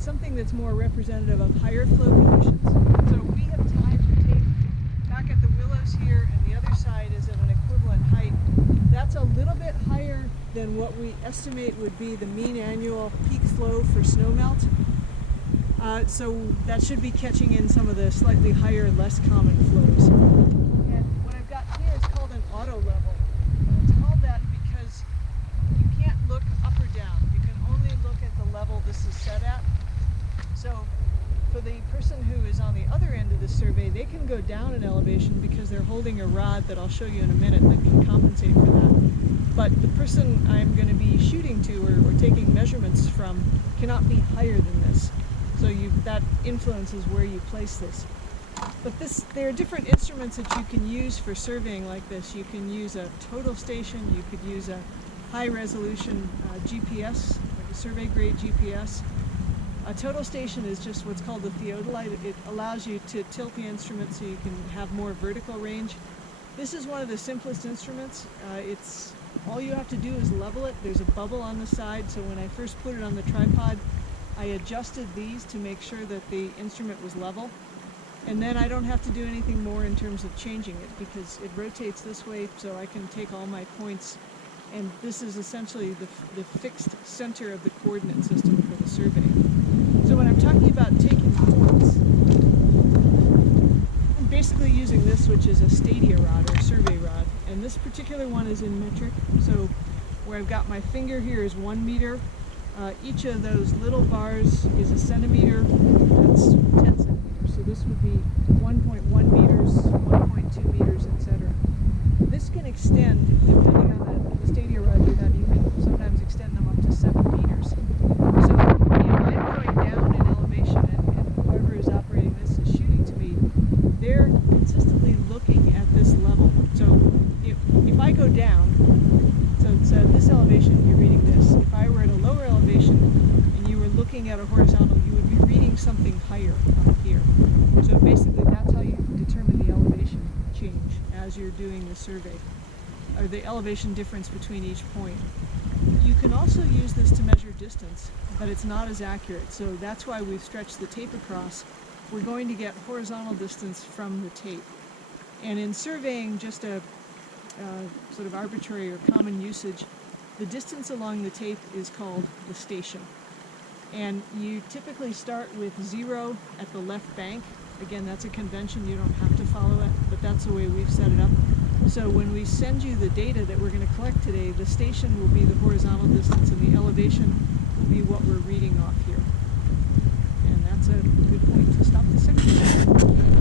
something that's more representative of higher flow conditions. So we have tied the tape back at the willows here, and the other side is at an equivalent height. That's a little bit higher than what we estimate would be the mean annual peak flow for snowmelt. So that should be catching in some of the slightly higher, less common flows. And what I've got here is called an autolevel. And it's called that because you can't look up or down. You can only look at the level this is set at. So for the person who is on the other end of the survey, they can go down in elevation because they're holding a rod that I'll show you in a minute that can compensate for that. But the person I'm going to be shooting to or taking measurements from cannot be higher than this. So that influences where you place this. But there are different instruments that you can use for surveying like this. You can use a total station, you could use a high resolution GPS, like a survey grade GPS. A total station is just what's called a theodolite. It allows you to tilt the instrument so you can have more vertical range. This is one of the simplest instruments. All you have to do is level it. There's a bubble on the side, so when I first put it on the tripod, I adjusted these to make sure that the instrument was level. And then I don't have to do anything more in terms of changing it because it rotates this way, so I can take all my points. And this is essentially the fixed center of the coordinate system for the survey. So when I'm talking about taking points, I'm basically using this, which is a stadia rod or survey rod. And this particular one is in metric. So where I've got my finger here is 1 meter. Each of those little bars is a centimeter. That's 10 centimeters. So this would be 1.1 meters, 1.2 meters, etc. This can extend, depending on the stadia rod you have, you can sometimes extend them up to 7 meters. So if I'm going down in elevation and whoever is operating this is shooting to me, they're consistently looking at this level. So if I go down, so this elevation, you're reading this. If I were at a lower elevation and you were looking at a horizontal, you would be reading something higher up here. So basically that's how you determine the elevation change as you're doing the survey, or the elevation difference between each point. You can also use this to measure distance, but it's not as accurate. So that's why we've stretched the tape across. We're going to get horizontal distance from the tape. And in surveying, just a sort of arbitrary or common usage, the distance along the tape is called the station. And you typically start with 0 at the left bank. Again, that's a convention, you don't have to follow it, but that's the way we've set it up. So when we send you the data that we're going to collect today, the station will be the horizontal distance and the elevation will be what we're reading off here. And that's a good point to stop.